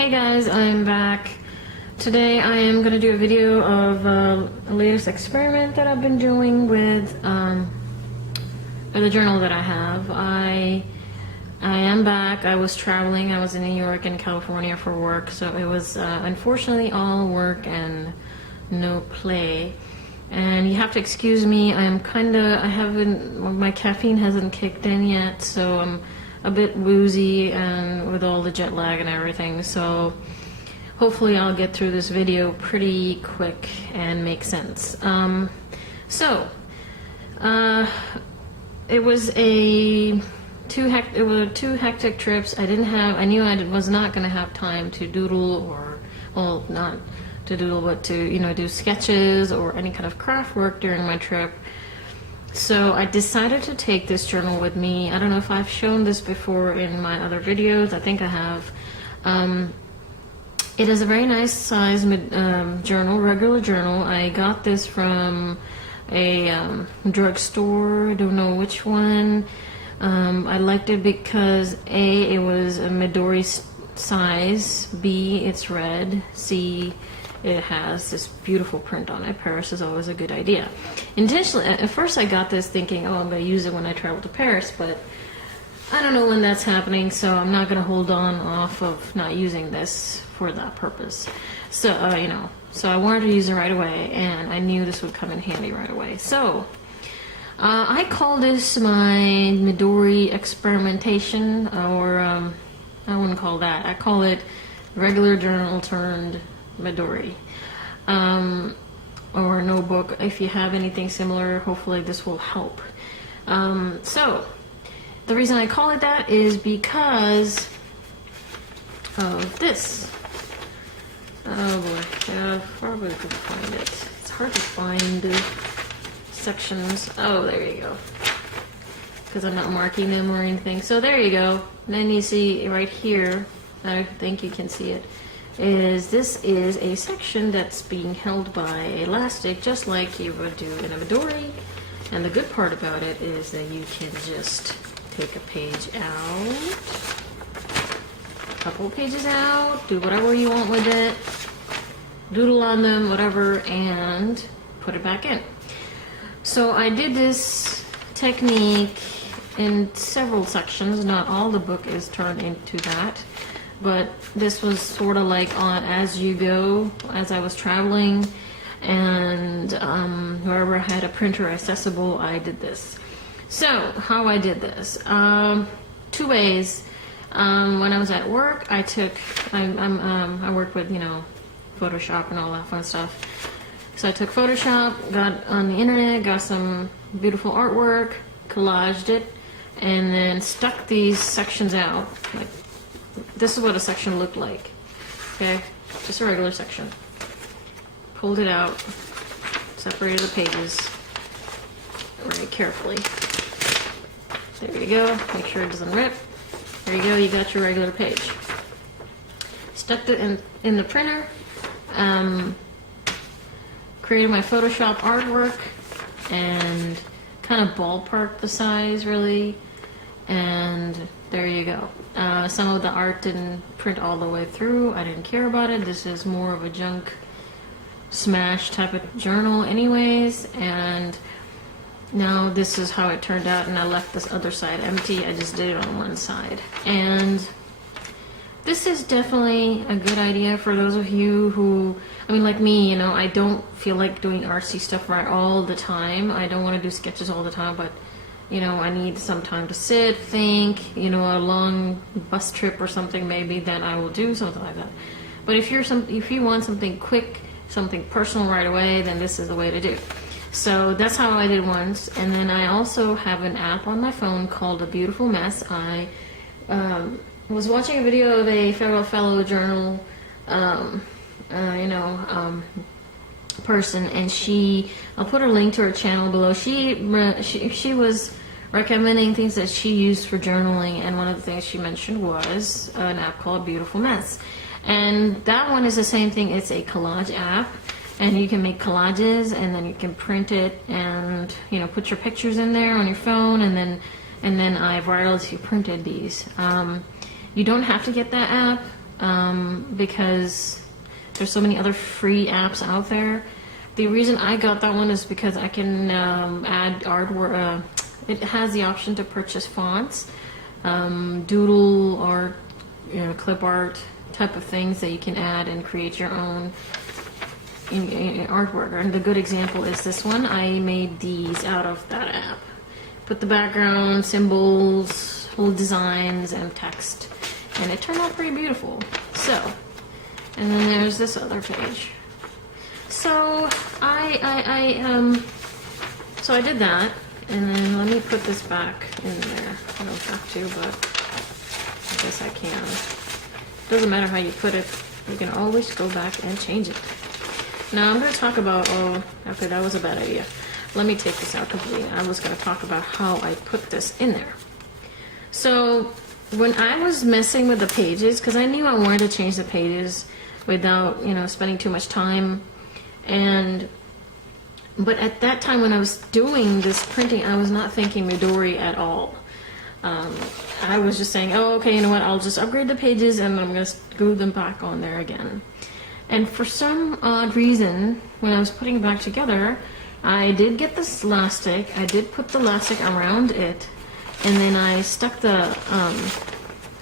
Hey guys, I'm back. Today I am going to do a video of a latest experiment that I've been doing with the journal that I have. I am back. I was traveling. I was in New York and California for work, so it was unfortunately all work and no play. And you have to excuse me, my caffeine hasn't kicked in yet, so I'm a bit woozy and with all the jet lag and everything, so hopefully I'll get through this video pretty quick and make sense. It was two hectic trips. I knew I was not going to have time to doodle, or, well, not to doodle, but to, do sketches or any kind of craft work during my trip. So I decided to take this journal with me. I don't know if I've shown this before in my other videos. I think I have. It is a very nice size journal, regular journal. I got this from a drugstore. I don't know which one. I liked it because A, it was a Midori size, B, it's red, C, it has this beautiful print on it. Paris is always a good idea. Intentionally, at first I got this thinking, oh, I'm going to use it when I travel to Paris, but I don't know when that's happening, so I'm not going to hold on off of not using this for that purpose. So, so I wanted to use it right away, and I knew this would come in handy right away. So, I call this my Midori experimentation, or I wouldn't call that. I call it regular journal turned Midori, or notebook. If you have anything similar, hopefully this will help. So the reason I call it that is because of this. Oh boy, yeah, probably could find it. It's hard to find sections. Oh, there you go. Because I'm not marking them or anything. So there you go. And then you see right here, I think you can see it, this is a section that's being held by elastic, just like you would do in a Midori. And the good part about it is that you can just take a page out, a couple of pages out, do whatever you want with it, doodle on them, whatever, and put it back in. So I did this technique in several sections. Not all the book is turned into that, but this was sort of like on as you go, as I was traveling, and wherever I had a printer accessible, I did this. So how I did this, two ways. When I was at work, I work with Photoshop and all that fun stuff. So I took Photoshop, got on the internet, got some beautiful artwork, collaged it, and then stuck these sections out. Like, this is what a section looked like. Okay, just a regular section. Pulled it out, separated the pages very carefully. There you go. Make sure it doesn't rip. There you go. You got your regular page. Stuck it in the printer. Created my Photoshop artwork and kind of ballparked the size really, and there you go. Some of the art didn't print all the way through. I didn't care about it. This is more of a junk smash type of journal anyways, and now this is how it turned out, and I left this other side empty. I just did it on one side, and this is definitely a good idea for those of you who, like me, I don't feel like doing artsy stuff right all the time. I don't want to do sketches all the time, but, I need some time to sit, think, a long bus trip or something maybe, then I will do something like that. But if you want something quick, something personal right away, then this is the way to do. So that's how I did once. And then I also have an app on my phone called A Beautiful Mess. I was watching a video of a fellow journal person, and I'll put a link to her channel below. She was recommending things that she used for journaling, and one of the things she mentioned was an app called Beautiful Mess. And that one is the same thing. It's a collage app, and you can make collages, and then you can print it and put your pictures in there on your phone, and then I've wirelessly printed these. You don't have to get that app. because there's so many other free apps out there. The reason I got that one is because I can add artwork. It has the option to purchase fonts, doodle art, clip art type of things that you can add and create your own artwork. And the good example is this one. I made these out of that app. Put the background, symbols, little designs, and text, and it turned out pretty beautiful. So, and then there's this other page. So so I did that, and then let me put this back in there. I don't have to, but I guess I can. Doesn't matter how you put it, you can always go back and change it. Now I'm going to talk about, okay, that was a bad idea. Let me take this out completely. I was going to talk about how I put this in there. So when I was messing with the pages, because I knew I wanted to change the pages without, spending too much time, but at that time when I was doing this printing, I was not thinking Midori at all. I was just saying, oh, okay, you know what, I'll just upgrade the pages and I'm going to glue them back on there again. And for some odd reason, when I was putting it back together, I did get this elastic. I did put the elastic around it, and then I stuck the,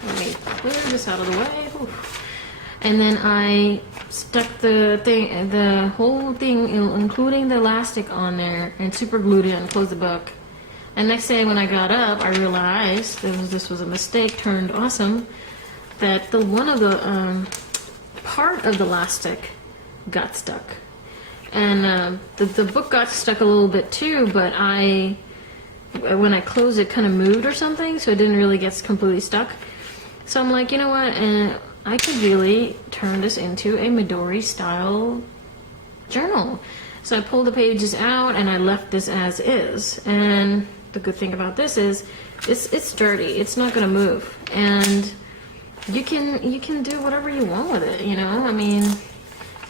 let me clear this out of the way. Oof. And then I stuck the whole thing, including the elastic on there, and super glued it and closed the book. And next day when I got up, I realized this was a mistake turned awesome, that one of the part of the elastic got stuck. And the book got stuck a little bit too, but when I closed it, kind of moved or something, so it didn't really get completely stuck. So I'm like, you know what, I could really turn this into a Midori style journal. So I pulled the pages out and I left this as is. And the good thing about this is it's sturdy. It's not going to move, and you can do whatever you want with it.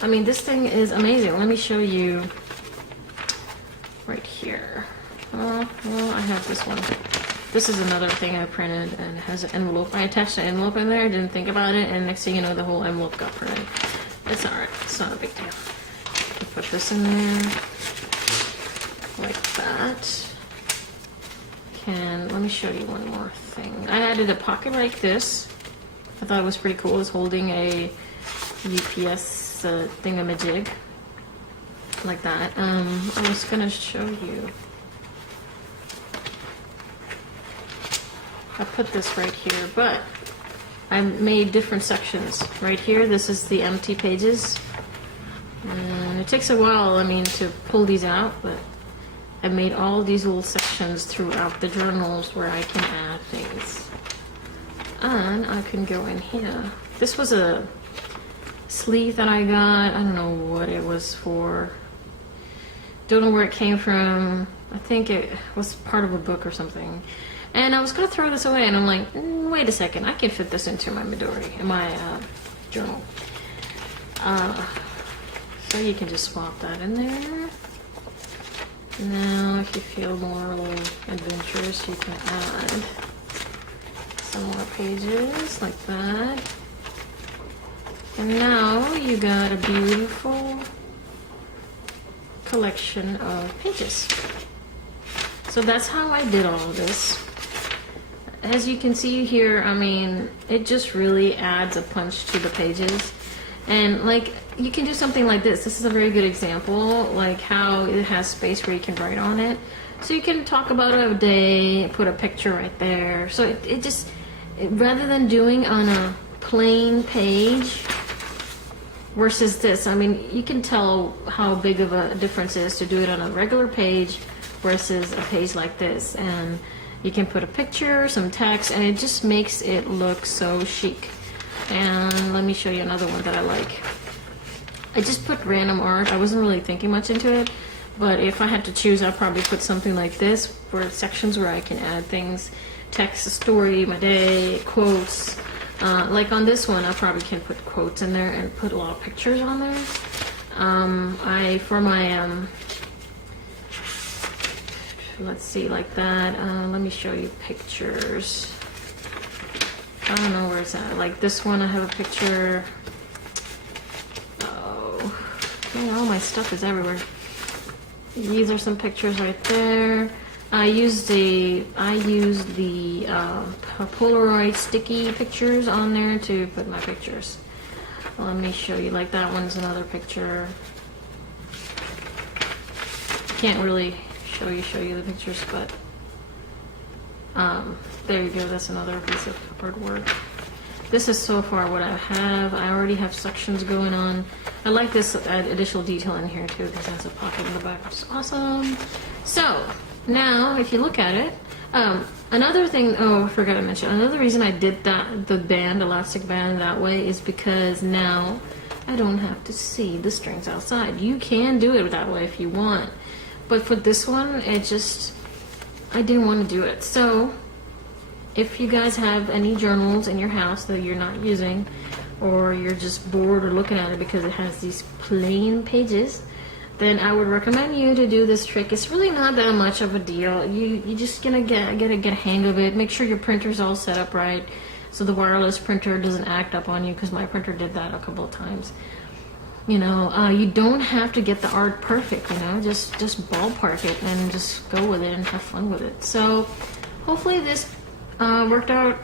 I mean, this thing is amazing. Let me show you right here. Well, I have this one. This is another thing I printed and has an envelope. I attached an envelope in there, didn't think about it, and next thing you know, the whole envelope got printed. It's alright. It's not a big deal. Put this in there like that. Let me show you one more thing. I added a pocket like this. I thought it was pretty cool. It's holding a UPS thingamajig like that. I was gonna show you. I put this right here, but I made different sections. Right here, this is the empty pages. And it takes a while, to pull these out, but I made all these little sections throughout the journals where I can add things. And I can go in here. This was a sleeve that I got. I don't know what it was for. Don't know where it came from. I think it was part of a book or something. And I was going to throw this away, and I'm like, wait a second, I can fit this into my Midori, in my journal. So you can just swap that in there. Now, if you feel more a little adventurous, you can add some more pages like that. And now you got a beautiful collection of pages. So that's how I did all of this. As you can see here, it just really adds a punch to the pages. And you can do something like this. This is a very good example, like how it has space where you can write on it. So you can talk about a day, put a picture right there. So rather than doing on a plain page versus this, you can tell how big of a difference it is to do it on a regular page versus a page like this. And you can put a picture, some text, and it just makes it look so chic. And let me show you another one that I like. I just put random art. I wasn't really thinking much into it, but if I had to choose, I'd probably put something like this for sections where I can add things, text, a story, my day, quotes. Like on this one, I probably can put quotes in there and put a lot of pictures on there. For my let's see, like that. Let me show you pictures. I don't know where where it's at. Like this one, I have a picture. Oh, man, all my stuff is everywhere. These are some pictures right there. I used the Polaroid sticky pictures on there to put my pictures. Let me show you. Like that one's another picture. Can't really show you the pictures, but there you go. That's another piece of artwork. This is so far what I have. I already have sections going on. I like this additional detail in here too, because it has a pocket in the back, which is awesome. So now, if you look at it, another thing, oh, I forgot to mention, another reason I did the elastic band that way is because now I don't have to see the strings outside. You can do it that way if you want, but for this one, I didn't want to do it. So if you guys have any journals in your house that you're not using, or you're just bored or looking at it because it has these plain pages, then I would recommend you to do this trick. It's really not that much of a deal. You just gonna get a hang of it. Make sure your printer's all set up right, so the wireless printer doesn't act up on you, because my printer did that a couple of times. You know, you don't have to get the art perfect. You know, just ballpark it and just go with it and have fun with it. So hopefully this worked out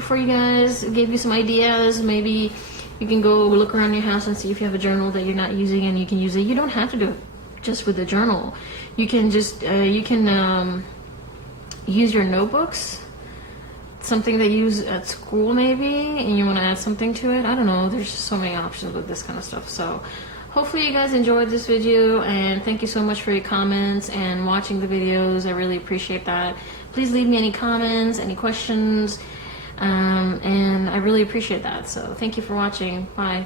for you guys. It gave you some ideas. Maybe you can go look around your house and see if you have a journal that you're not using and you can use it. You don't have to do it just with the journal. You can just use your notebooks, something they use at school maybe, and you want to add something to it. I don't know. There's just so many options with this kind of stuff. So hopefully you guys enjoyed this video, and thank you so much for your comments and watching the videos. I really appreciate that. Please leave me any comments, any questions. And I really appreciate that. So thank you for watching. Bye.